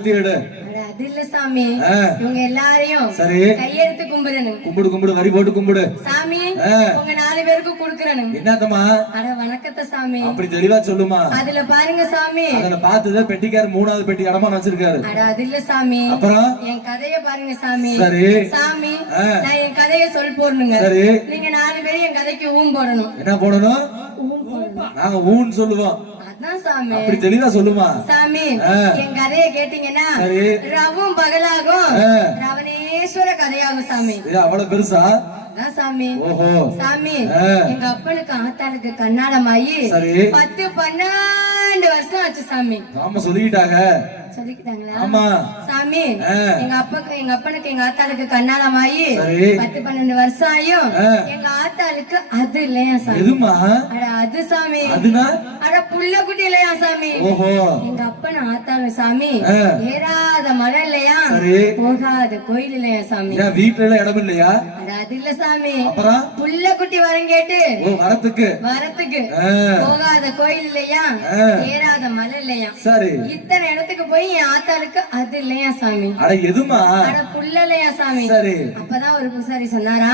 அது இல்ல சாமி. இவங்க எல்லாரையும் சரி. கையெடுத்து கும்பிடணும். கும்பிடு கும்பிடு வரி போட்டு கும்பிடு. சாமி. உங்க நாலு பேருக்கு கொடுக்கறனும் என்னத்தம்மா? அட வணக்கத்தை சாமி. அப்படி தெளிவா சொல்லுமா. அதுல பாருங்க சாமி. அதுல பார்த்தது பெட்டிக்கார் மூணாவது பெட்டி இடமா வச்சிருக்காரு. அட அது இல்ல சாமி. அப்புறம்? என் கதைய பாருங்க சாமி. சரி. சாமி. நான் என் கதைய சொல் போடணுங்க. சரி. நீங்க நாலு பேரும் என் கதைக்கு ஊம் போடணும். என்ன போடணும்? நாங்க ஊன்னு சொல்லுவோம். அப்படி தெளிவா சொல்லுமா? சாமி. என் கதைய கேட்டீங்கன்னா ரவும் பகலாகும். ரவணேஸ்வர கதையாகும் சாமி. அவ்வளவு பெருசா? சாமி. எங்க அப்பனுக்கு ஆத்தாளுக்கு கண்ணாடமாயி பத்து பன்னெண்டு வருஷம் ஆச்சு சாமி. ஆமா ஆமா. சாமி. எங்க அப்பாக்கு எங்க அப்பனுக்கு எங்க ஆத்தாளுக்கு கண்ணாடமாயி சரி. பத்து பன்னெண்டு வருஷம் ஆயும். எங்க ஆத்தாளுக்கு அது இல்லையா சாமி? அட அது சாமி. அட புள்ள குட்டி இல்லையா சாமி? எங்க அப்பன் ஆத்தாளு சாமி. ஏறாத இல்லையா? போகாத கோயில் இல்லையா சாமி? ஏன் வீட்டுல எல்லாம் இடம் இல்லையா? அட அது இல்ல சாமி. புள்ள குட்டி வரம் கேட்டு. வரத்துக்கு. போகாத கோயில் இல்லையா. ஏறாத மலை இல்லையா? சரி. இத்தனை இடத்துக்கு போய் என் ஆத்தாளுக்கு அது இல்லையா சாமி? அட எதுமா? அட புள்ள இல்லையா சாமி? சரி. அப்பதான் ஒரு பூசாரி சொன்னாரா?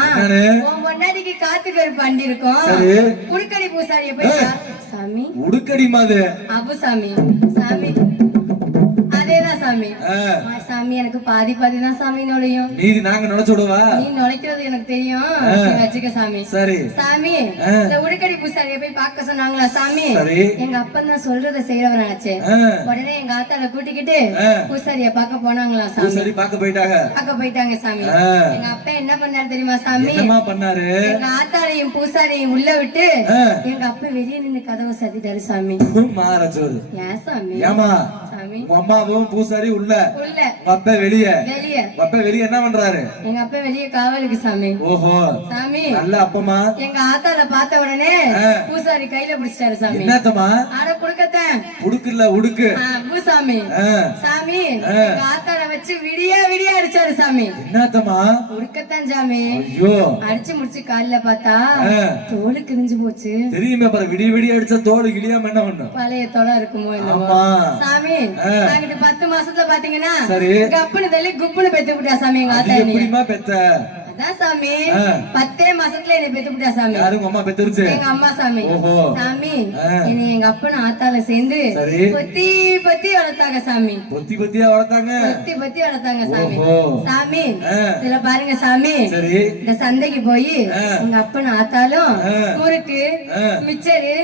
உன் பொண்டாட்டிக்கு காத்து கருப்பு அண்டி இருக்கும் சரி. குடுக்கடி பூசாரிய போய் சாமி. உடுக்கடிமா அது. அபு சாமி. சாமி. அதேதான் சாமி. சாமி எனக்கு பாதி பாதி தான் சாமி நுழையும். நீதி நாங்க நுழைச்சு விடுவா? நீ நுழைக்கிறது எனக்கு தெரியும். வச்சுக்க சாமி. சரி. சாமி. இந்த உடுக்கடி போய் பார்க்க சொன்னாங்களா சாமி? எங்க அப்பன் தான் சொல்றத செய்யறவன் நினைச்சேன். ஆ, உடனே எங்க ஆத்தால கூட்டிக்கிட்டு. பூசாரிய பார்க்க போனாங்களா சாமி? பார்க்க போயிட்டாங்க. பார்க்க போயிட்டாங்க சாமி. எங்க அப்பா என்ன பண்ணாரு தெரியுமா சாமி? பண்ணாரு? எங்க ஆத்தாளையும் பூசாரியும் உள்ள விட்டு எங்க அப்பா வெளியே நின்னு கதவை சத்திட்டாரு சாமி. ஏன் சாமி? ஏமா சாமி. அம்மாவும் பூசாரி உள்ள. அப்பா வெளிய. அப்பா வெளிய என்ன பண்றாரு? எங்க அப்பா வெளிய காவலுக்கு சாமி. ஓஹோ. சாமி. நல்ல அப்பமா எங்க ஆத்தால பார்த்த உடனே. பூசாரி கையில பிடிச்சிட்டாரு சாமி. என்னத்தம்மா? ஆட குடுக்கத்தேன் உடுக்குல உடுக்கு. பூசாமி. சாமி. எங்க ஆத்தால வச்சு விடியா விடியா அடிச்சாரு சாமி. என்னத்தம்மா? உடுக்கத்தான் சாமி. ஐயோ. அடிச்சு முடிச்சு கால்ல பார்த்தா தோலு கிழிஞ்சு போச்சு. தெரியுமே பாரு விடிய விடிய அடிச்சா தோடு கிளியாம என்ன பண்ணும்? பழைய தொலை இருக்குமோ என்னமோ. ஆமா. சாமி பத்து மாசத்துல பாத்தீங்கன்னா சரி கப்புனு தள்ளி குப்புனு பெத்து விட்டா சாமி எங்க ஆத்தா. எப்படிமா பெத்த அதான் சாமி. பத்தே மாசத்துல என்னை பெத்து விட்டா சாமி. யாரு? உங்க அம்மா பெத்துருச்சு எங்க அம்மா சாமி. சாமி. என்னை எங்க அப்பனும் ஆத்தால சேர்ந்து சரி. பொத்தி பொத்தி வளர்த்தாங்க சாமி. பொத்தி பொத்தியா வளர்த்தாங்க? பொத்தி பொத்தி வளர்த்தாங்க சாமி. இதுல பாருங்க சாமி. இந்த சந்தைக்கு போய் ஆ. எங்க அப்பனும் ஆத்தாலும். முறுக்கு. மிச்சரு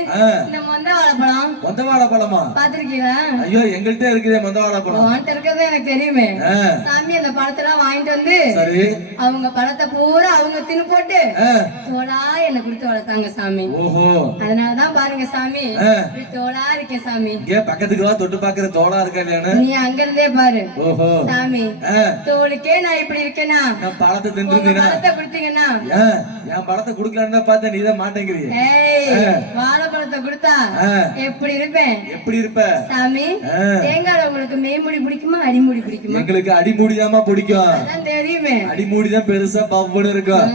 இந்த மொந்த வாழைப்பழம். மொந்த வாழைப்பழமா பாத்திருக்கீங்களா ஐயோ எங்கள்கிட்ட இருக்குதே மொந்த வாழைப்பழம். உன்கிட்ட இருக்கிறது எனக்கு தெரியுமே. சாமி அந்த பழத்தெல்லாம் வாங்கிட்டு வந்து அவங்க பழத்தை பூரா அவங்க தின்னு போட்டு தோளா என்ன கொடுத்து வளர்த்தாங்க சாமி. அதனாலதான் பாருங்க சாமி தோளா இருக்கேன் சாமி. பக்கத்துக்கு தொட்டு பாக்குற தோளா இருக்கா நீ அங்க இருந்தே பாரு. சாமி ஆ, தோளுக்கே நான் இப்படி இருக்கேனா? நான் பழத்தை தின்றுந்தீனா பழத்தை கொடுத்தீங்கன்னா? என் பழத்தை குடுக்கலான்னு தான் பார்த்தேன் மாட்டேங்கிறிய. ஏய் வாழைப்பழத்தை கொடுத்தா எப்படி இருப்பேன்? எப்படி இருப்ப? சாமி தேங்காய் உங்களுக்கு மெய்முடி பிடிக்குமா அடிமுடி பிடிக்குமா? எங்களுக்கு அடிமூடிதாம்மா பிடிக்கும். தெரியுமே. அடிமூடிதான் பெருசா பவ்வுன்னு இருக்கும்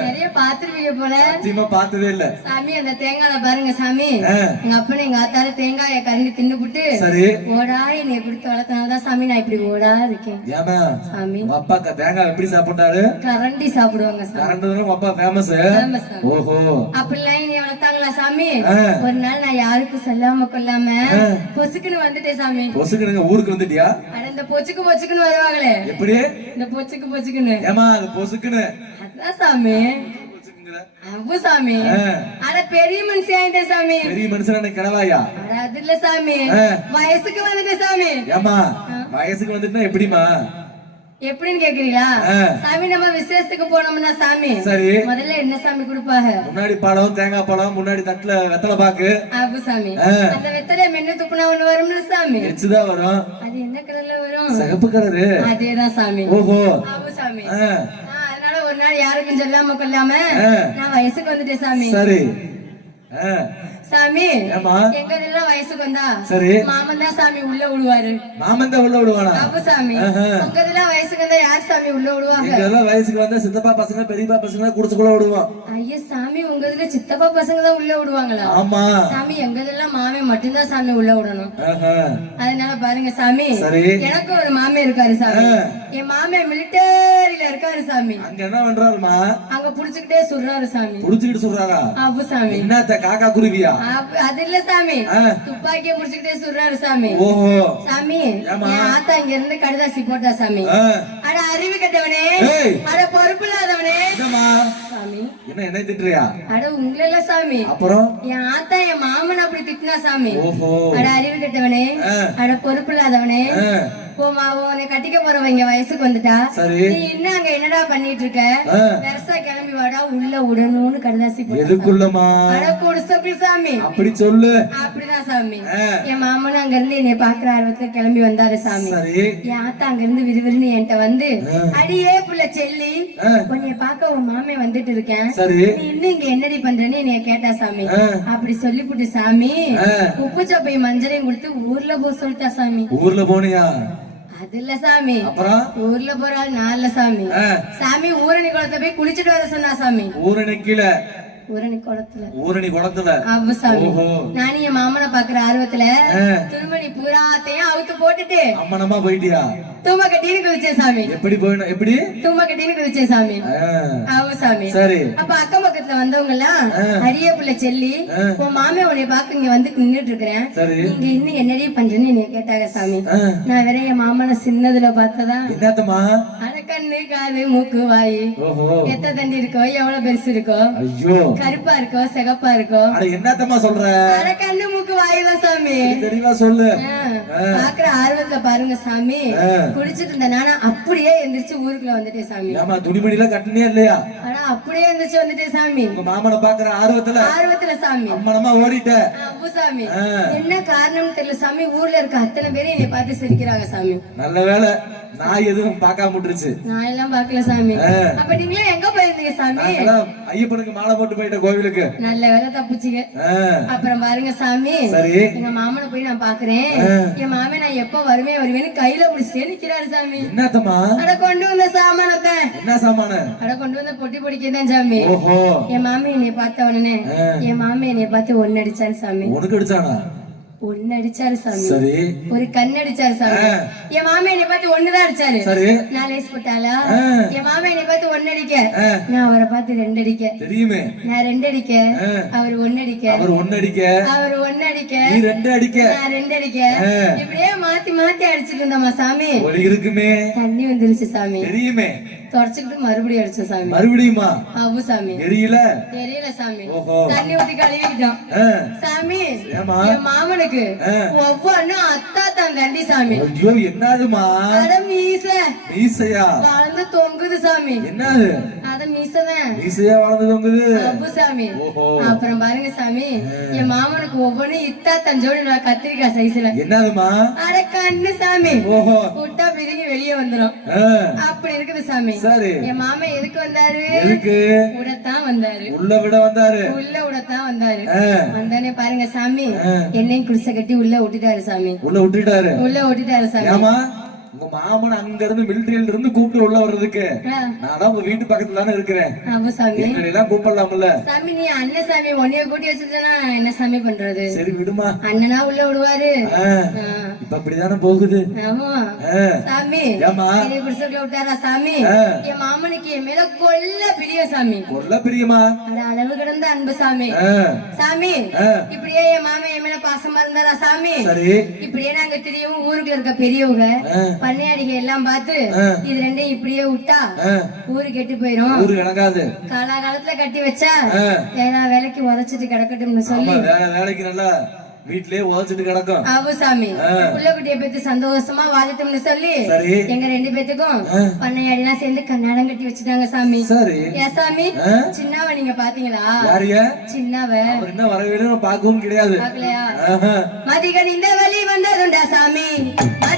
நிறைய பாத்துருவீங்க போல. சத்தியமா பார்த்ததே இல்ல. சாமி அந்த தேங்காய பாருங்க சாமி. எங்க அப்பனு எங்க ஆத்தாரு தேங்காய கரண்டி தின்னுபுட்டு சரி. ஓடா என்னைய கொடுத்து வளர்த்தனாலதான் சாமி. நான் இப்படி ஓடா இருக்கேன் ஏமா சாமி அப்பா தேங்காய் எப்படி சாப்பிட்டாரு? கரண்டி சாப்பிடுவாங்க உங்க அப்பா ஃபேமஸ் ஓஹோ. அப்படிலாம் வளர்த்தாங்களா சாமி. ஒரு நாள் நான் யாருக்கும் சொல்லாம ஆ. பொசுக்குன்னு வந்துட்டேன் சாமி. ஊருக்கு வந்துட்டியா? இந்த பொச்சுக்கு பொச்சுக்குன்னு வருவாங்களே. எப்படி? இந்த பொச்சுக்கு பொச்சுக்குன்னு ஏமா அது பொசுக்குன்னு அதான் சாமி. அட பெரிய மனுஷன் சாமி. பெரிய மனுஷன் அது இல்ல சாமி. வயசுக்கு வந்துட்டேன் சாமி. ஏமா வயசுக்கு வந்துட்டுனா எப்படிமா எப்படின்னு கேக்குறீங்களா. சாமி நம்ம விசேஷத்துக்கு போனோம்னா சாமி சரி. முதல்ல என்ன சாமி கொடுப்பாங்க? முன்னாடி பழம் தேங்காய் பழம் முன்னாடி தட்டுல வெத்தலை பாக்கு. அப்பு சாமி. அந்த வெத்தலை மென்னு துப்புனா ஒண்ணு வரும்ல சாமி? எச்சுதான் வரும். அது என்ன கலர்ல வரும்? சிகப்பு கலரு. அதேதான் சாமி. ஓஹோ. அப்பு சாமி. ஒரு நாள் யாருக்கும் சொல்லாம ஆ. நான் வயசுக்கு வந்துட்டேன் சாமி. சரி. சாமி ஏமா எங்க இதெல்லாம் வயசுக்கு வந்தா சரி. மாமன் தான் சாமி உள்ள விடுவாரு. மாமன் தான் உள்ள விடுவானா? அப்ப சாமி. ஆஹா. உங்க இதெல்லாம் வயசுக்கு வந்தா யார் சாமி உள்ள விடுவாங்க? எங்க எல்லாம் வயசுக்கு வந்தா சித்தப்பா பசங்க பெரியப்பா பசங்க குடிச்சுக்குள்ள விடுவோம். ஐயா சாமி உங்க இதுல சித்தப்பா பசங்க தான் உள்ள விடுவாங்களா? ஆமா. சாமி எங்க இதெல்லாம் மாமே மட்டும்தான் சாமி உள்ள விடணும். அதனால பாருங்க சாமி எனக்கு ஒரு மாமே இருக்காரு சாமி. என் மாமே மிலிட்டரியில இருக்காரு சாமி. அங்க என்ன பண்றாருமா? அங்க புடிச்சுக்கிட்டே சொல்றாரு சாமி. புடிச்சுக்கிட்டு சொல்றாரா? அப்பு சாமி. என்னத்த காக்கா குருவியா? அது இல்ல சாமி. துப்பாக்கிய புடிச்சுக்கிட்டே சொல்றாரு சாமி. சாமி ஆத்தா இங்க இருந்து கடுதாசி போட்டா சாமி. அட அறிவு கட்டவனே. அட பொறுப்பு இல்லாதவனே சாமி. என்ன என்ன திட்டுறியா? அட உங்கள சாமி. அப்புறம்? என் ஆத்தா என் மாமன் அப்படி திட்டினா சாமி. ஓஹோ. அட அறிவு கட்டவனே. அட பொறுப்பு இல்லாதவனே ஆ. உன் மா- உன்னை கட்டிக்க போறவங்க வயசுக்கு வந்துட்டா. நீ இன்னும் அங்க என்னடா பண்ணிட்டு இருக்க. பெருசா கிளம்பி வாடா உள்ள உடணும்னு கடுதாசி எதுக்குள்ளமா அட குடிசக்குள் சாமி. அப்படி சொல்லு. அப்படிதான் சாமி. என் மாமனும் அங்க இருந்து என்னை பாக்குற ஆர்வத்துல கிளம்பி வந்தாரு சாமி. என் ஆத்தா அங்க இருந்து விறுவிறுன்னு என்கிட்ட வந்து. அடியே புள்ள செல்லி. உன்னைய பார்க்க உன் மாமே வந்துட்டு இருக்கேன் இன்னும் இங்க என்னடி பண்றேன்னு என்னைய கேட்டா சாமி. அப்படி சொல்லிப்புட்டு சாமி. உப்பு சப்பை மஞ்சளையும் கொடுத்து ஊர்ல சொல்லிட்டா சாமி. ஊர்ல போனியா? அது இல்ல சாமி. ஊர்ல போற ஆள் நான் இல்ல சாமி. சாமி ஊரணி குளத்தை போய் குளிச்சிட்டு வர சொன்னா சாமி. ஊரணி கீழே. ஊரணி குளத்துல. ஊரணி குளத்துல? நானும் என் மாமனை பாக்குற ஆர்வத்துல. திருமணி பூராத்தையும் அவுத்து போட்டுட்டு அம்மனமா போயிட்டியா? தூம கட்டின்னு குதிச்சேன் சாமி. எப்படி போயிடும் எப்படி? தூம கட்டின்னு குதிச்சேன் சாமி. ஆமா சாமி. சரி. அப்ப அக்கம் பக்கத்துல வந்தவங்க எல்லாம். அரிய புள்ள செல்லி. உன் மாமே உன்னை பாக்க இங்க வந்து நின்னுட்டு இருக்கிறேன் நீங்க இன்னும் என்னடி பண்றேன்னு கேட்டாங்க சாமி. நான் வேற என் மாமனை சின்னதுல பார்த்ததா? என்னத்தம்மா? அட கண்ணு காது மூக்கு வாய். எத்த தண்டி இருக்கோ எவ்வளவு பெருசு இருக்கோ ஐயோ. கருப்பா இருக்கோ சிகப்பா இருக்கோ. அட என்னத்தம்மா சொல்ற? அட கண்ணு மூக்கு வாயுதான் சாமி. தெளிவா சொல்லு. பாக்குற ஆர்வத்துல பாருங்க சாமி. குடிச்சிட்டு இருந்த நானா அப்படியே எந்திரிச்சு ஊருக்குள்ள வந்துட்டேன் சாமி. ஏமா துணிமணிலாம் கட்டினியா இல்லையா? ஆனா அப்படியே எந்திரிச்சு வந்துட்டேன் சாமி. உங்க மாமனை பாக்குற ஆர்வத்துல? ஆர்வத்துல சாமி. அம்மனமா ஓடிட்ட? அப்பு சாமி. என்ன காரணம்னு தெரியல சாமி. ஊர்ல இருக்க அத்தனை பேரும் என்னை பார்த்து சிரிக்கிறாங்க சாமி. நல்ல வேலை நான் எதுவும் பார்க்காம விட்டுருச்சு. நான் எல்லாம் பாக்கல சாமி. அப்ப நீங்களும் எங்க போயிருந்தீங்க சாமி? ஐயப்பனுக்கு மாலை போட்டு போயிட்ட கோவிலுக்கு. நல்ல வேலை தப்பிச்சிங்க. அப்புறம் பாருங்க சாமி. சரி. எங்க மாமனை போய் நான் பாக்குறேன் என் மாமன் நான் எப்ப வருவேன் வருவேன்னு கையில பிடிச்சிட்டே நிக்கிறாரு சாமி. என்னத்தம்மா? அட கொண்டு வந்த சாமானத்தை. என்ன சாமான? அட கொண்டு வந்த பொட்டி பொடிக்கதான் சாமி. ஓஹோ. என் மாமி என்னை பார்த்த உடனே. என் மாமி என்னை பார்த்து ஒன்னு அடிச்சாரு சாமி. உனக்கு அடிச்சானா? ஒன்னு அடிச்சாரு சாமி. சரி. ஒரு கண் அடிச்சாரு சாமி. என் மாமி என்னை பார்த்து ஒண்ணுதான் அடிச்சாரு. சரி. நான் லேஸ் போட்டாளா? ஆ. என் மாமா என்னை பார்த்து ஒன்னு அடிக்க. நான் அவரை பார்த்து ரெண்டு அடிக்க தெரியுமே. நான் ரெண்டு அடிக்க. அவர் ஒன்னு அடிக்க அவர் ஒன்னு அடிக்க அவர் ஒன்னு அடிக்க நீ ரெண்டு அடிக்க நான் ரெண்டு அடிக்க. இப்படியே மாத்தி மாத்தி அடிச்சிட்டு இருந்தோமா சாமி? ஒரு இருக்குமே. தண்ணி வந்துருச்சு சாமி. தெரியுமே. தொடச்சுக்கிட்டு மறுபடியும் அடிச்சோம் சாமி. மறுபடியுமா? அவு சாமி. தெரியல. தெரியல சாமி. தண்ணி ஊத்தி கழுவிக்கிட்டோம். சாமி என் மாமனுக்கு ஆ. ஒவ்வொன்னு அத்தா தான் தண்டி சாமி. ஐயோ என்னதுமா? அட மீச. மீசையா? வளர்ந்து தொங்குது சாமி. என்னது? அத மீசதான். மீசையா வளர்ந்தது உங்குது அப்பு சாமி. ஓஹோ. அப்புறம் பாருங்க சாமி. என் மாமனுக்கு ஒவ்வொன்னு இத்தா தஞ்சோடு நான் கத்திரிக்காய் சைஸ்ல என்னதுமா? அட கண்ணு சாமி. ஓஹோ. விட்டா பிதுங்கி வெளியே வந்துரும். அப்படி இருக்குது சாமி. சரி. என் மாமன் எதுக்கு வந்தாரு? எதுக்கு? உடத்தான் வந்தாரு. உள்ள விட வந்தாரு. உள்ள உடத்தான் வந்தாரு. வந்தானே பாருங்க சாமி. என்னையும் குடிசை கட்டி உள்ள விட்டுட்டாரு சாமி. உள்ள விட்டுட்டாரு உள்ள விட்டுட்டாரு சாமி. ஏமா உங்க மாமன் அங்க இருந்து மிலிட்டரியில இருந்து கூப்பிட்டு உள்ள வர்றதுக்கு. நான் தான் உங்க வீட்டு பக்கத்துல தானே இருக்கிறேன். என்னை கூப்பிடலாம்ல. சாமி நீ அண்ணன் சாமி உன்னைய கூட்டி வச்சுட்டா என்ன சாமி பண்றது? சரி விடுமா. அண்ணனா உள்ள விடுவாரு. இப்ப அப்படிதானே போகுது. சாமி ஏமா விட்டாரா சாமி. என் மாமனுக்கு என் மேல கொல்ல பிரியம் சாமி. கொல்ல பிரியமா? அளவு கிடந்த அன்பு சாமி. சாமி இப்படியே என் மாமன் என் மேல பாசமா இருந்தாரா சாமி? சரி. இப்படியே நாங்க தெரியும் ஊருக்குள்ள இருக்க பெரியவங்க. பண்ணையாடிக எல்லாம் பார்த்து. இது ரெண்டையும் இப்படியே விட்டா ஊரு கெட்டு போயிரும். ஊரு கிடக்காது காலாகாலத்துல கட்டி வச்சா ஏதா வேலைக்கு உதச்சிட்டு கிடக்கட்டும்னு சொல்லி. வேலைக்கு நல்லா வீட்லயே உதச்சிட்டு கிடக்கும். ஆவு சாமி ஆ. புள்ள குட்டிய பத்தி சந்தோஷமா வாழட்டும்னு சொல்லி எங்க ரெண்டு பேத்துக்கும் ஆ. பண்ணையாடிலாம் சேர்ந்து கண்ணாடம் கட்டி வச்சுட்டாங்க சாமி. சரி. ஏன் சாமி? சின்னவ நீங்க பாத்தீங்களா? சின்னவ. என்ன வரவேணும் பார்க்கவும் கிடையாது. பாக்கலையா. மதிகன் இந்த வழி வந்ததுண்டா சாமி?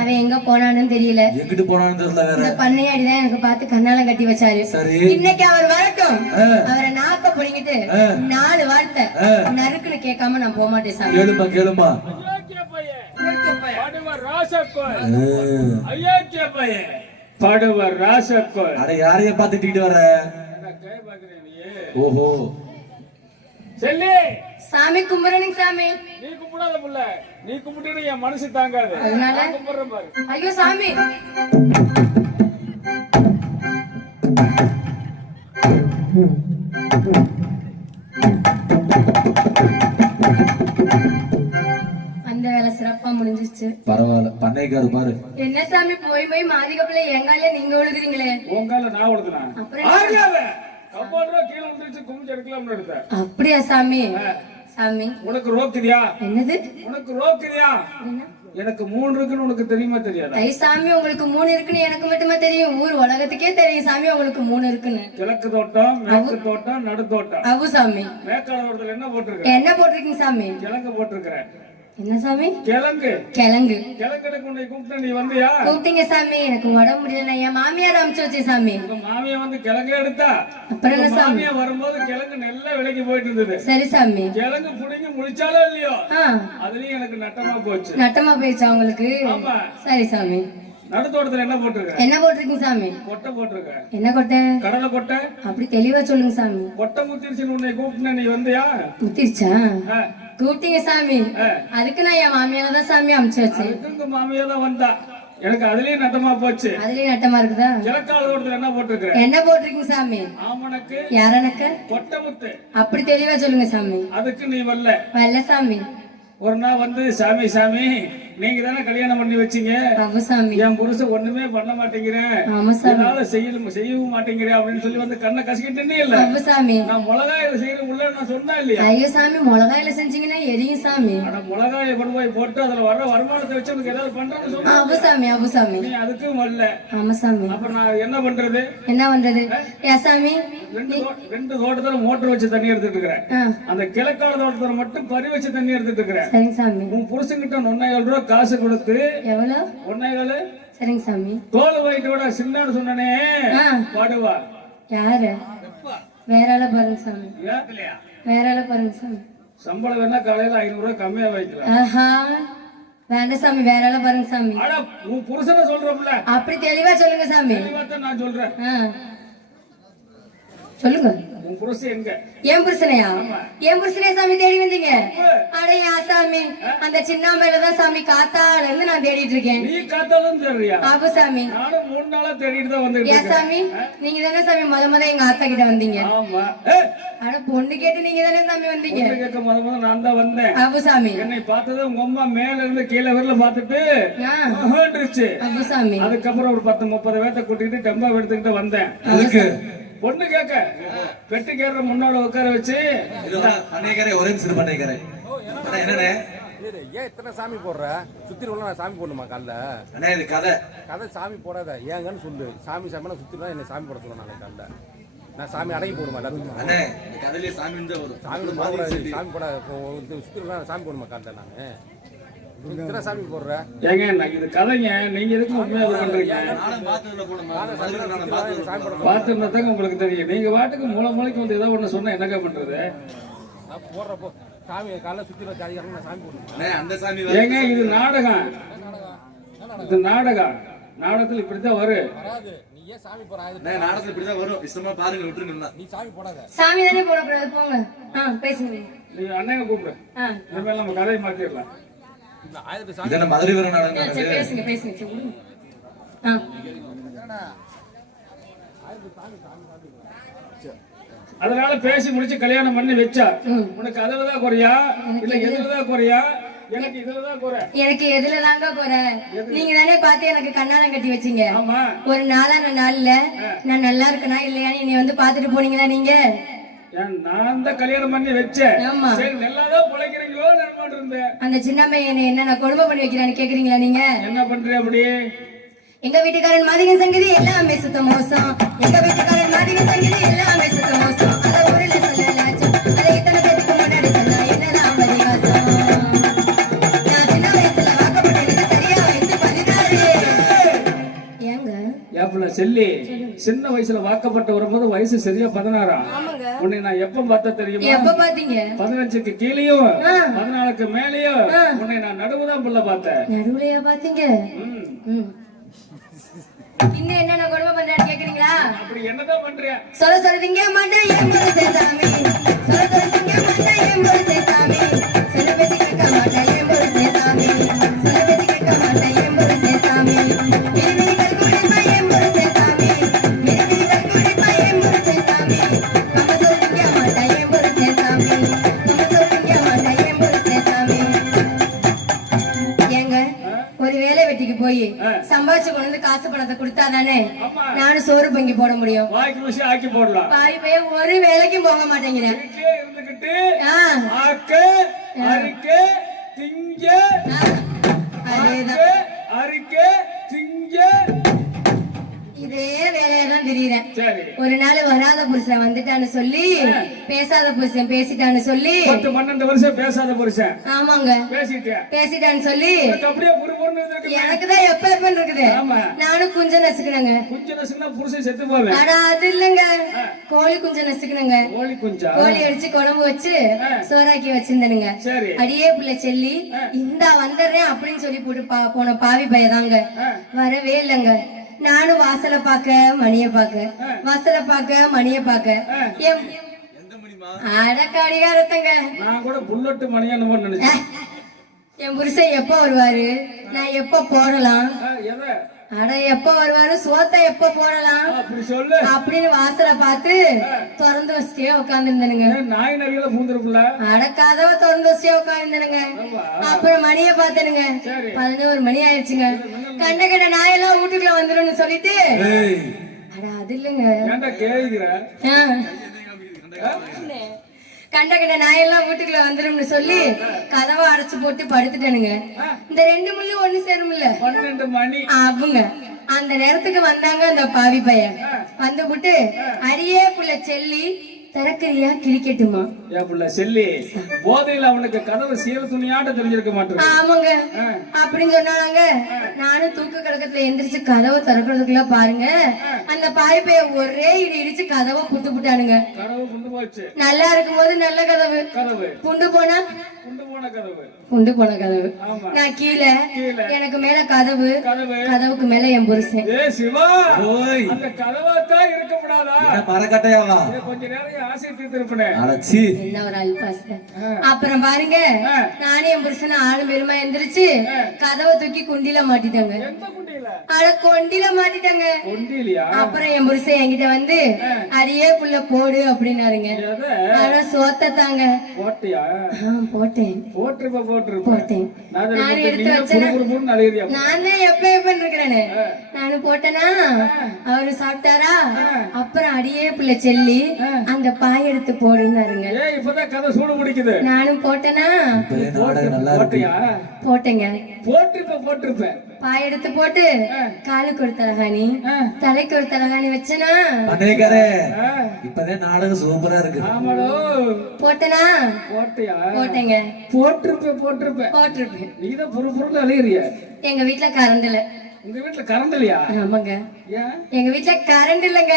அவன் எங்க போனான்னு தெரியல. எங்கிட்டு போனான்னு தெரியல வேற. இந்த பண்ணையாடிதான் எனக்கு பார்த்து கண்ணாலம் கட்டி வச்சாரு. சரி. இன்னைக்கு அவர் வரட்டும். அவரை நாக்க புடிங்கிட்டு. நாலு வார்த்தை. நறுக்குன்னு கேட்காம நான் போக மாட்டேன் சாமி கேளுமா கேளுமா படுவர் ராசக்கோள். அட யாரைய பாத்துட்டு வர என்ன கை பார்க்கிறேன் நீ? ஓஹோ. செல்லி! சாமி கும்பிடணுங்க சாமி. நீ கும்பிடாத புள்ள. நீ கும்பிட்டு என் மனசு தாங்காது. அதனால? கும்பிடுறேன் பாரு. ஐயோ சாமி. அந்த வேலை சிறப்பா முடிஞ்சிச்சு பரவாயில்ல. பண்ணைக்காரு பாரு. என்ன சாமி போய் போய் மாதிகப்புல எங்காலே நீங்க ஒழுகுறீங்களே? உன் கால நான் அப்புறம் அப்படியா சாமி? சாமி. உனக்கு ரோக்குதியா என்னது? உனக்கு ரோக்குதியா? எனக்கு மூணு இருக்குன்னு உனக்கு தெரியுமா தெரியாதா? ஐ சாமி உங்களுக்கு மூணு இருக்குன்னு எனக்கு மட்டுமா தெரியும்? ஊர் உலகத்துக்கே தெரியும் சாமி உங்களுக்கு மூணு இருக்குன்னு. கிழக்கு தோட்டம் மேற்கு தோட்டம் நடு தோட்டம். அவு சாமி. மேற்கால என்ன போட்டிருக்க? என்ன போட்டிருக்கீங்க சாமி? கிழங்கு போட்டிருக்கிற என்ன சாமி? கிழங்கு. கிழங்கு. கிழக்கு உன்னை கூப்பிட்டு நீ வந்தியா? கூப்பிட்டீங்க சாமி. எனக்கு உடம்பு முடியல என் மாமியார் அமுச்சு வச்சேன் சாமி. உங்க மாமியா வந்து கிழங்கு எடுத்தா? அப்புறம் என்ன சாமி? வரும்போது கிழங்கு நல்லா விலைக்கு போயிட்டு இருந்தது சரி சாமி. கிழங்கு புடிங்கி முடிச்சாலோ இல்லையோ? அதுலயும் எனக்கு நட்டமா போச்சு. நட்டமா போயிடுச்சா உங்களுக்கு? சரி சாமி. நடுத்தோட்டத்துல என்ன போட்டிருக்க? என்ன போட்டிருக்கீங்க சாமி? கொட்டை போட்டிருக்க. என்ன கொட்டை? கடலை கொட்டை. அப்படி தெளிவா சொல்லுங்க சாமி. கொட்டை முத்திருச்சுன்னு உன்னை கூப்பிட்டு நீ வந்தியா? முத்திருச்சா? ஆ, கூப்பிட்டீங்க சாமி. அதுக்கு நான் என் மாமியார தான் சாமி அமுச்சு வச்சேன் அதுக்கு உங்க மாமியா தான் வந்தா. எனக்கு அதுலயும் நட்டமா போச்சு. அதுலயும் நட்டமா இருக்குதா? கிழக்கால தோட்டத்துல என்ன போட்டிருக்க என்ன போட்டிருக்கீங்க சாமி? ஆமணக்கு. யாரனக்க கொட்டை முத்து அப்படி தெளிவா சொல்லுங்க சாமி. அதுக்கு நீ வரல. வரல சாமி. ஒரு நாள் வந்து சாமி சாமி நீங்க தானே கல்யாணம் பண்ணி வச்சீங்க? என் புருஷன் ஒண்ணுமே பண்ண மாட்டேங்கிறேன். என்னால செய்யலும் செய்யவும் மாட்டேங்கிறேன் அப்படின்னு சொல்லி வந்து கண்ணை கசிக்கிட்டே இல்ல. சாமி நான் மிளகாயில செய்யற உள்ள நான் சொன்னா இல்லையா? ஐயோ சாமி மிளகாயில செஞ்சீங்கன்னா எரியும் சாமி. ஆனா மிளகாயை கொண்டு போய் போட்டு அதுல வர்ற வருமானத்தை வச்சு உனக்கு ஏதாவது பண்றேன்னு சொன்னா? அவு சாமி அவு சாமி நீ அதுக்கும் வரல. ஆமா சாமி அப்புறம் நான் என்ன பண்றது? என்ன பண்றது? ஏ சாமி ரெண்டு ரெண்டு தோட்டத்துல மோட்டர் வச்சு தண்ணி எடுத்துட்டு இருக்கிறேன். அந்த கிழக்கால தோட்டத்துல மட்டும் பறி வச்சு தண்ணி எடுத்துட்டு இருக்கிறேன். சாமி. உன் புருஷன்கிட்ட ஒன்னேகால் ரூபா காசு கொடுத்து எவ்வளவு ஒன்னேகால்? சரிங்க சாமி. தோல் வைட்டு விட சின்னன்னு சொன்னனே. பாடுவா. யாரு? வேற ஆள பாருங்க சாமி? வேற ஆள பாருங்க சாமி. சம்பளம் வேணா காலையில ஐநூறு ரூபாய் கம்மியா வைக்கலாம் ஆஹா. வேண்டாம் சாமி வேற ஆள பாருங்க சாமி. உன் புருஷனை சொல்றோம்ல. அப்படி தெளிவா சொல்லுங்க சாமி. நான் சொல்றேன். சொல்லுங்க. என் புருஷனையா? என் புருஷனே சாமி தேடி வந்தீங்க? அட யா சாமி அந்த சின்னாமையில தான் சாமி காத்தால இருந்து நான் தேடிட்டு இருக்கேன். நீ ஆபு சாமி. நானும் மூணு நாளா தேடிட்டு தான் வந்துட்டு ஏ இருக்கேன். சாமி நீங்க தானே சாமி முத முத எங்க ஆத்தா கிட்ட வந்தீங்க? ஆமா. அட பொண்ணு கேட்டு நீங்க தானே சாமி வந்தீங்க? பொண்ணு கேட்க முத முத நான் தான் வந்தேன். அபு சாமி. என்னை பார்த்தது உங்க அம்மா மேல இருந்து கீழே வரல பார்த்துட்டு ஆ. ஆஹான்றுச்சு. அபு சாமி. அதுக்கப்புறம் ஒரு பத்து முப்பது பேர்த்த கூட்டிட்டு டெம்பா எடுத்துக்கிட்டு வந்தேன். அதுக்கு பொண்ணு கேட்க வெட்டி கேடுற முன்னால உட்கார வச்சு. பண்ணைக்காரே ஒரே நிமிஷம் பண்ணைக்காரே. என்னண்ணே? ஏய், ஏன் இத்தனை சாமி போடுற? சுத்தி உள்ள நான் சாமி போடணுமா காலைல? அண்ணா இது கதை. கதை சாமி போடாத. ஏங்கன்னு சொல்லு. சாமி சாமி சுத்தி என்ன சாமி போட சொல்ல நாளைக்கு காலைல. நான் சாமி அடங்கி போடுமா எல்லாத்துக்கும்? அண்ணே கதையிலே சாமி சாமி போடக்கூடாது சாமி போட சுத்தி உள்ள சாமி போடணுமா காலைல நான்? ஏங்க நான் இது கதைங்க. நீங்க எதுக்கு உண்மையா பண்றீங்க? போட போட பார்த்துருந்தாங்க உங்களுக்கு தெரியும். நீங்க வாட்டுக்கு மூளை மூளைக்கு வந்து ஏதோ ஒண்ணு சொன்னா என்னக்கா பண்றது? நான் போடுறப்போ சாமி காலைல சுத்தி வச்சு அதிகாரம் நான் சாமி போடணும் அண்ணே அந்த சாமி ஏங்க இது நாடகம். இது நாடகம். நாடகத்துல இப்படித்தான் வரும். வராது. நீ ஏன் சாமி போற அண்ணே நாடகத்துல இப்படிதான் வரும். இஷ்டமா பாருங்க விட்டுருங்க நீ சாமி போடாத. சாமி தானே போடக்கூடாது போங்க. ஆ பேசுங்க. நீங்க அண்ணன் கூப்பிடு. நம்ம கதையை மாத்திடலாம். இந்த ஆயிரத்தி சாமி இதான மதுரை வர ஆ, நாடகம் சரி பேசுங்க பேசுங்க சரி, விடுங்க. ஆ. அதனால பேசி முடிச்சு கல்யாணம் பண்ணி வச்சா. உனக்கு அதுலதான் குறையா? இல்ல எதுலதான் குறையா? எனக்கு குறை. எதுல தாங்க போற நீங்க தானே பார்த்து எனக்கு கண்ணாலம் கட்டி வச்சீங்க. ஆமா. ஒரு நாளான நாள்ல நான் நல்லா இருக்கனா இல்லையான்னு என்னை வந்து பாத்துட்டு போனீங்களா நீங்க? நான் தான் கல்யாணம் பண்ணி வச்சேன். சரி அந்த சின்ன பையனை என்ன கொடுமை பண்ணி வைக்கிறான்னு கேக்குறீங்களா நீங்க? என்ன பண்றீங்க அப்படி? எங்க வீட்டுக்காரன் மாதிரிங்க சங்கதி எல்லாமே சுத்த மோசம். எங்க வீட்டுக்காரன் மாதிரிங்க சங்கதி எல்லாமே சுத்த மோசம். அத ஊரில் சொல்லலாச்சு இத்தனை பேருக்கு முன்னாடி சொன்னா? என்னதான் நான் சின்ன வயசுல வாக்கப்பட்டதுக்கு சரியா வயசு ஏங்க? ஏப்பல செல்லி. சின்ன வயசுல வாக்கப்பட்டு வரும்போது வயசு சரியா பதினாறா? உன்னை நான் எப்ப பார்த்த தெரியுமா? எப்ப பாத்தீங்க பதினஞ்சுக்கு கீழேயும். பதினாலுக்கு மேலேயும். உன்னை நான் நடுவுதான் புள்ள பார்த்தேன். நடுவுலையா பாத்தீங்க. இன்னும் என்னென்ன கொடுமை பண்றான்னு கேக்குறீங்களா? அப்படி என்னதான் பண்றியா? சொல்ல சொல்றீங்க மாட்டேன் முழுசே சாமி சொல்ல சொல்றீங்க மாட்டேன் முழுசே சாமி பங்கி போட முடியும். வாய்க்கு ருசி ஆக்கி போடலாம். பாய் பையன் ஒரு வேலைக்கும் போக மாட்டேங்கிறேன். வீட்டிலே இருந்துகிட்டு ஆக்க அரிக்க திங்க ஆ, அதேதான். ஆக்க அரிக்க திங்க. இதே வேலையா தான் தெரியுறேன் ஒரு நாள் வராத புருஷன் வந்துட்டான்னு சொல்லி புருஷன் பேசிட்டான்னு சொல்லி. பத்து பன்னெண்டு வருஷம் பேசாத புருஷன். ஆமாங்க. பேசிட்டான்னு சொல்லி. அப்படியே எனக்கு தான் எப்ப எப்ப இருக்குது. நானும் குஞ்சு நசுக்குனா புருஷன் செத்து போவேன் ஆனா அது இல்லைங்க. கோழி குஞ்சம் நசுக்கணுங்க கோழி குஞ்சா? கோழி அடிச்சு குழம்பு வச்சு சோறாக்கி வச்சிருந்தனுங்க. சரி. அடியே பிள்ளை செல்லி இந்தா வந்துடுறேன் அப்படின்னு சொல்லி போட்டு போன பாவி பையதாங்க. வரவே இல்லைங்க. நானும் வாசலை பார்க்க மணிய பார்க்க. வாசலை பார்க்க மணிய பார்க்க. என் அட கடிகாரத்தங்க நான் கூட புல்லட்டு மணியான நினைச்சேன். என் புருஷன் எப்ப வருவாரு? நான் எப்ப போடலாம்? அட எப்ப வருவாரு? சோத்தை எப்ப போடலாம்? அப்படின்னு வாசலை பார்த்து திறந்து வச்சுட்டே உட்காந்துருந்தனுங்க அட கதவை திறந்து வச்சுட்டே உட்காந்துருந்தனுங்க அப்புறம் மணிய பார்த்தனுங்க. சரி. பதினோரு மணி ஆயிடுச்சுங்க. கண்ட கண்ட நாயெல்லாம் வீட்டுக்குள்ள வந்துரும்னு சொல்லிட்டு. அட அது இல்லைங்க. கண்ட கண்ட நாயெல்லாம் வீட்டுக்குள்ள வந்துரும்னு சொல்லி கதவை அடைச்சு போட்டு படுத்துட்டனுங்க. இந்த ரெண்டு முள்ளு ஒண்ணு சேரும்ல. மணி. அவங்க. அந்த நேரத்துக்கு வந்தாங்க அந்த பாவி பையன். வந்து விட்டு அரியே புள்ள செல்லி திறக்கறியா கிரிக்கெட்டுமா ஏன் புள்ள செல்லி போதையில அவனுக்கு கதவு சீர துணியாட்ட தெரிஞ்சிருக்க மாட்டேன். ஆமாங்க. அப்படின்னு சொன்னாங்க. நானும் தூக்க கழகத்துல எந்திரிச்சு கதவை திறக்கிறதுக்குள்ள பாருங்க. அந்த பாய் பைய ஒரே இடி இடிச்சு கதவை புட்டு புட்டானுங்க. கதவு கொண்டு போச்சு. நல்லா இருக்கும்போது நல்ல கதவு. கதவு. புண்டு போனா? கொண்டு போன கதவு. புண்டு போன கதவு. ஆமா. நான் கீழே. எனக்கு மேல கதவு. கதவு. கதவுக்கு மேல என் புருஷன். சிவா. ஓய். அந்த கதவாத்தான் இருக்க பறக்கட்டையாவா? இதை கொஞ்ச நேரம் அப்புறம் பாருங்க நானே என் புருஷனை ஆளு பெருமா எந்திரிச்சு கதவை தூக்கி குண்டில மாட்டிட்டாங்க. அட கொண்டில மாட்டிட்டாங்க. கொண்டிலியா அப்புறம் என் புருஷன் என்கிட்ட வந்து அடியே புள்ள போடு அப்படின்னாருங்க. எதை? அட சோத்த தாங்க. போட்டியா? ஆ, போட்டேன். போட்டேன். நான் எடுத்து வச்சேனா. நான் தான் எப்ப எப்ப இருக்கிறேன்னு நானு போட்டேனா அவரு சாப்பிட்டாரா? அப்புறம் அடியே புள்ள செல்லி அந்த பாய் எடுத்து போடுன்னாருங்க. ஏ இப்பதான் கதை சூடு பிடிக்குது. நானும் போட்டேனா? போட்டேங்க. போட்டிருப்ப போட்டிருப்ப. பாய் எடுத்து போட்டு காலுக்கு ஒரு தலகாணி தலைக்கு ஒரு தலகாணி வச்சனா? இப்பதான் நாடகம் சூப்பரா இருக்கு. போட்டனா? போட்டியா? போட்டேங்க. போட்டிருப்ப போட்டிருப்ப. போட்டிருப்பேன். நீதான் புருன்னு அழுகிறிய எங்க வீட்ல கரண்ட் இல்ல உங்க வீட்டுல கரண்ட் இல்லையா? ஆமாங்க. எங்க வீட்ல கரண்ட் இல்லங்க.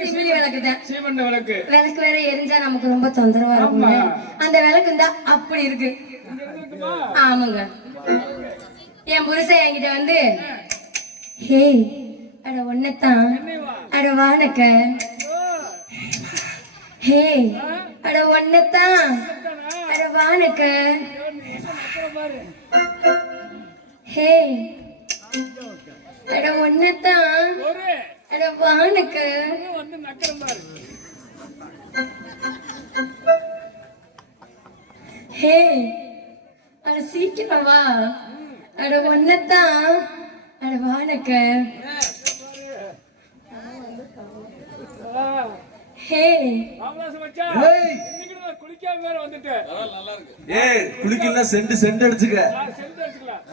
சிமிலி விளக்கு தான் சீமண்ட விளக்கு. விளக்கு வேற எரிஞ்சா நமக்கு ரொம்ப தொந்தரவா இருக்குங்க. அந்த விளக்கு தான் அப்படி இருக்கு. இருக்குமா? ஆமாங்க. என் புருஷன் என்கிட்ட வந்து ஹேய் அட ஒன்னத்தான் அட வானக்க. ஹே அட ஒன்னத்தான் அட வானக்க. ஹே அட ஒன்னத்தான் ஒரு. அட வானக்க. வந்து நக்கரம் பாரு ஹே அட சீக்கிரம் வா. அட ஒன்னத்தான் அட வானக்க. ஹே. குளிக்காம வேற வந்துட்டேன். ஏய் குளிக்கலாம் செண்டு செண்டு அடிச்சுக்க. நான் செஞ்சு வச்சுக்கலாம்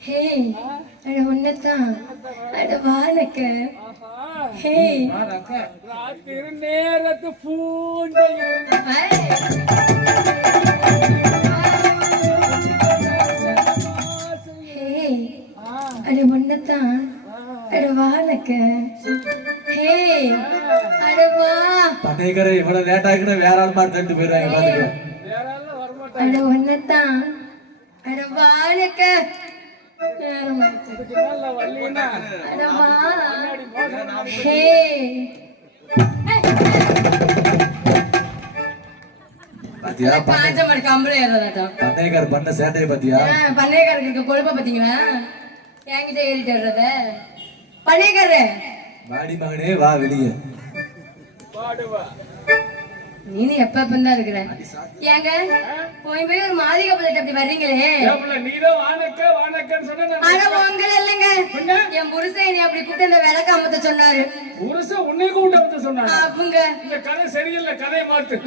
ஹே. அட ஒன்னத்தான் அட வானக்க. ஹே. ராத்திரி நேரத்து ஹே. அட ஒன்னதான் அட வாழக்க ஹே அட வா. பண்ணைக்காரே இவ்வளவு லேட் ஆகினா வேற ஆள் மாதிரி தட்டு போயிடுவாங்க பாத்துக்கோ. அட ஒன்னதான் அட வாழக்க பண்ணைக்கார பண்ண சேட்டையை பாத்தியா? பண்ணைக்காரருக்கு கொழுப்ப பாத்தீங்களா? என்கிட்ட ஏறிட்டு வர்றத. பண்ணைக்காரரு வாடி மகனே வா வெளியே. பாடுவா. நீ எப்ப எப்பதான் இருக்கிற? ஏங்க போய் போய் ஒரு மாதிரிக பிள்ளைட்டு அப்படி வர்றீங்களே. ஆனா உங்களை இல்லைங்க. என் புருஷன் என்னை அப்படி கூப்பிட்டு இந்த விளக்கு அமத்த சொன்னாரு. புருஷன் உன்னை கூப்பிட்டு அவங்க இந்த கதை சரியில்லை கதையை மாத்து.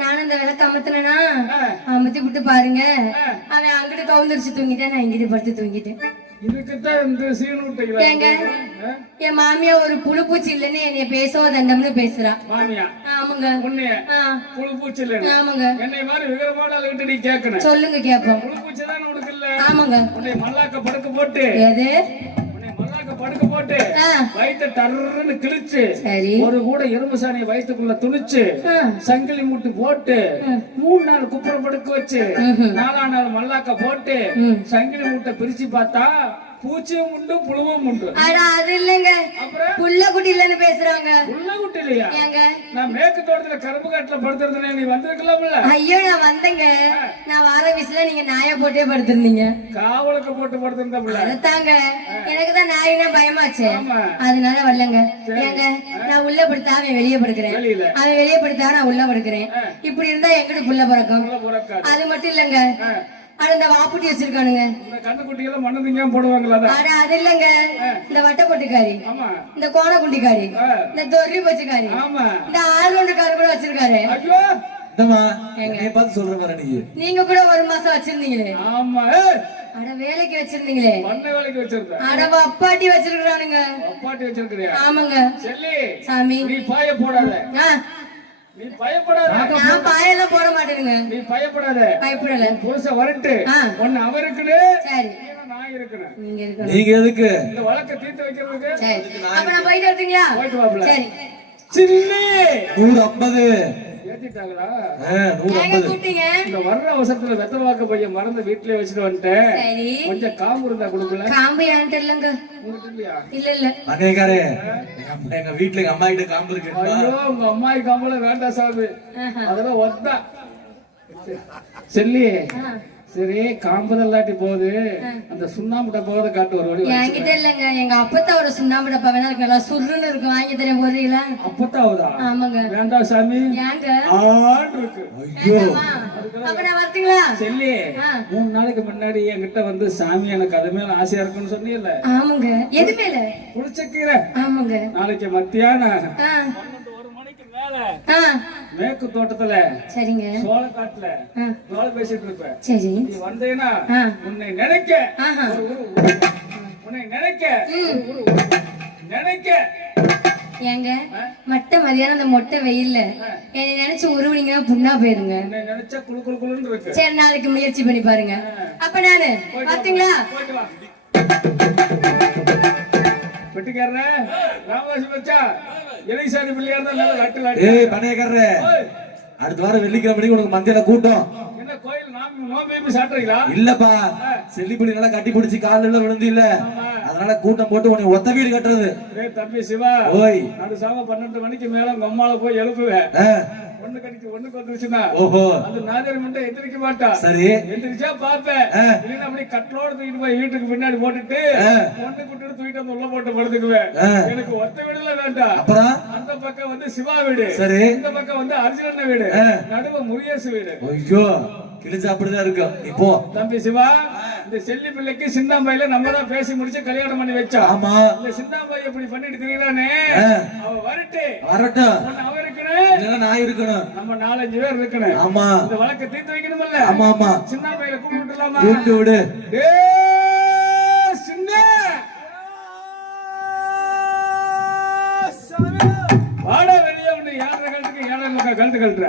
நானும் இந்த விளக்கு அமத்துனேனா அமத்தி விட்டு பாருங்க. அவன் அங்கிட்டு கவுந்தரிச்சு தூங்கிட்டேன் நான் இங்கிட்டு படுத்து தூங்கிட்டேன். இதுக்குத்தான் இந்த ஏங்க என் மாமியா ஒரு புழு பூச்சி இல்லைன்னு என்னைய பேசவோ தண்டம்னு பேசுறா. மாமியா ஆமாங்க. உன்னைய புழு பூச்சி இல்ல ஆமாங்க. என்னை மாதிரி விவரமான ஆளுகிட்ட நீ கேட்கணும் சொல்லுங்க கேப்போம். புழு பூச்சி தானே உனக்கு இல்ல? ஆமாங்க. உன்னை மல்லாக்க படுக்க போட்டு. எது? படுக்க போட்டு வயிற்ற டர்ன்னு கிழிச்சு ஒரு கூட எறும்பு சாணியை வயிற்றுக்குள்ள துணிச்சு சங்கிலி மூட்டு போட்டு மூணு நாள் குப்புற படுக்க வச்சு. நாலாம் நாள் மல்லாக்க போட்டு. சங்கிலி மூட்டை பிரிச்சு பார்த்தா பூச்சியும் உண்டு புழுவும் உண்டு. அட அது இல்லைங்க. புள்ள குட்டி இல்லைன்னு பேசுறாங்க. உள்ள விட்டு இல்லையா? ஏங்க. நான் மேற்கு தோட்டத்துல கரும்பு காட்டுல படுத்திருந்தேனே நீ வந்திருக்கலாம்ல? ஐயோ நான் வந்தேங்க. நான் வார வீசுல நீங்க நாய போட்டே படுத்திருந்தீங்க. காவலுக்கு போட்டு படுத்திருந்தோம்ல அதத்தாங்க. எனக்கு தான் நாயினா பயமாச்சு. அதனால வரலங்க. ஏங்க நான் உள்ள படுத்தா அவன் வெளியே படுக்கிறேன். அவன் வெளியே படுத்தா நான் உள்ள படுக்கிறேன். இப்படி இருந்தா எங்கிட்ட புள்ள பிறக்கும்? அது மட்டும் இல்லங்க. அட இந்த வாப்புட்டி வச்சிருக்கானுங்க. மண்ணு போடுவாங்களா அது இல்லங்க. இந்த வட்டப்பொட்டுக்காரி ஆமா. இந்த கோணக்குண்டிக்காரி. ஆ. இந்த தொரி பச்சுக்காரி ஆமா. இந்த ஆறுகாரு கூட வச்சிருக்காரு. நீங்க கூட ஒரு மாசம் வச்சிருந்தீங்களே. ஆமா. அட வேலைக்கு வச்சிருந்தீங்களே. பண்ணை வேலைக்கு வச்சிருந்த அட அப்பாட்டி வச்சிருக்கானுங்க அப்பாட்டி வச்சிருக்கிறியா? ஆமாங்க. செல்லி சாமி. நீ பாய போடாத. ஆ, நீ பயப்படாத. நான் பாயெல்லாம் போட மாட்டேனுங்க. நீ பயப்படாத. பயப்படல. புருஷ வரட்டு. ஒன்னு அவ சரி. இருக்கணும். நீங்க எதுக்கு? இந்த வழக்க தீர்த்து வைக்கிறதுக்கு சரி. அப்ப நான் போயிட்டு வரட்டுங்களா? போயிட்டு வாப்புல. சரி. சில்லி. நூறு ஐம்பது. இந்த வர்ற அவசரத்துல வெத்த வாக்க பையன் மறந்து வீட்லயே வச்சுட்டு வந்துட்டேன். சரி. கொஞ்சம் காம்பு இருந்தா கொடுக்கல காம்பு இல்ல இல்ல. பண்ணைக்காரே எங்க அம்மா- எங்க வீட்டுல எங்க அம்மா கிட்ட காம்பு இருக்கு ஐயோ உங்க அம்மாயி காம்பல வேண்டாம் சாமி. அதெல்லாம் ஒத்தா. செல்லி. சரி காம்பு இல்லாட்டி போகுது. அந்த சுண்ணாம்பு டப்பாவத காட்டு ஒரு வழி என்கிட்ட இல்லைங்க. எங்க அப்பத்தாவோட சுண்ணாம்பு டப்பா வேணா இருக்கு. நல்லா சுருன்னு இருக்கும் வாங்கி தரேன். போடுறீங்களா அப்பத்தாவதா? ஆமாங்க. வேண்டாம் சாமி. ஏங்க? ஆன் இருக்கு. ஐயோ? அப்ப நான் வரட்டுங்களா? செல்லி ஆ. மூணு நாளைக்கு முன்னாடி என்கிட்ட வந்து சாமி எனக்கு அது மேல ஆசையா இருக்குன்னு சொன்னீங்கல்ல ஆமாங்க. எது மேல? புளிச்சக்கீரை. ஆமாங்க. நாளைக்கு மத்தியானம். ஆ. மேற்கு தோட்டத்துல. சரிங்க. சோள காட்டுல சோள பேசிட்டு இருப்பேன் சரி. நீ வந்தேன்னா உன்னை நினைக்க. உன்னை நினைக்க. நினைக்க. ஏங்க மட்ட மதியானம் அந்த மொட்டை வெயில்ல. என்னை நினைச்சு உருவினீங்கன்னா புண்ணா போயிருங்க. சரி நாளைக்கு முயற்சி பண்ணி பாருங்க. அப்ப நானு பாத்தீங்களா வெட்டிக்காரர ராமதாசி வச்சா எலிசாமி பிள்ளையார் தான் மேல லட்டு லட்டு ஏய் பண்ணைக்காரரே அடுத்த வாரம் வெள்ளிக்கிழமை மணிக்கு உனக்கு மத்தியில கூட்டம். என்ன கோயில் நாம நோம்பி சாட்டுறீங்களா? இல்லப்பா. செல்லிப்படி நல்லா கட்டி பிடிச்சி காலில் விழுந்து இல்ல. அதனால கூட்டம் போட்டு உன்னை ஒத்த வீடு கட்டுறது. தம்பி சிவா ஓய். நடு சாம பன்னெண்டு மணிக்கு மேல உங்க அம்மாவை போய் எழுப்புவேன். ஒண்ணு கடிக்கு ஒண்ணுக்கு வந்துருச்சுன்னா ஓஹோ. அந்த நாதரி மட்டும் எந்திரிக்க மாட்டா. சரி. எந்திரிச்சா பாப்பேன் ஆ. இல்லைன்னா அப்படி கட்டலோட தூக்கிட்டு போய் வீட்டுக்கு பின்னாடி போட்டுட்டு. ஒண்ணு குட்டு தூக்கிட்டு வந்து உள்ள போட்டு படுத்துக்குவேன். எனக்கு ஒத்த வீடுல வேண்டாம். அப்புறம்? அந்த பக்கம் வந்து சிவா வீடு. சரி. இந்த பக்கம் வந்து அர்ஜுனன் வீடு. நடுவு முருகேசு வீடு. ஐயோ. கிழிச்சா அப்படிதான் இருக்கும் நீ போ தம்பி சிவா இந்த செல்லி பிள்ளைக்கு சிந்தாம்பாயில நம்ம தான் பேசி முடிச்சு கல்யாணம் பண்ணி வச்சோம் ஆமா இந்த சிந்தாம்பாய் இப்படி பண்ணிட்டு திரியிறானே ஆ, அவ வரட்டு வரட்டும் அவ இருக்கணும் நான் இருக்கணும் நம்ம நாலஞ்சு பேர் இருக்கணும் ஆமா இந்த வழக்கை தீர்த்து வைக்கணும்ல ஆமா ஆமா சின்னாம்பாயில கூப்பிட்டுலாமா கூப்பிட்டு விடு சின்ன வாடா வெளியே ஒண்ணு ஏழரை கழுத்துக்கு ஏழரை கழுத்து கழுத்துற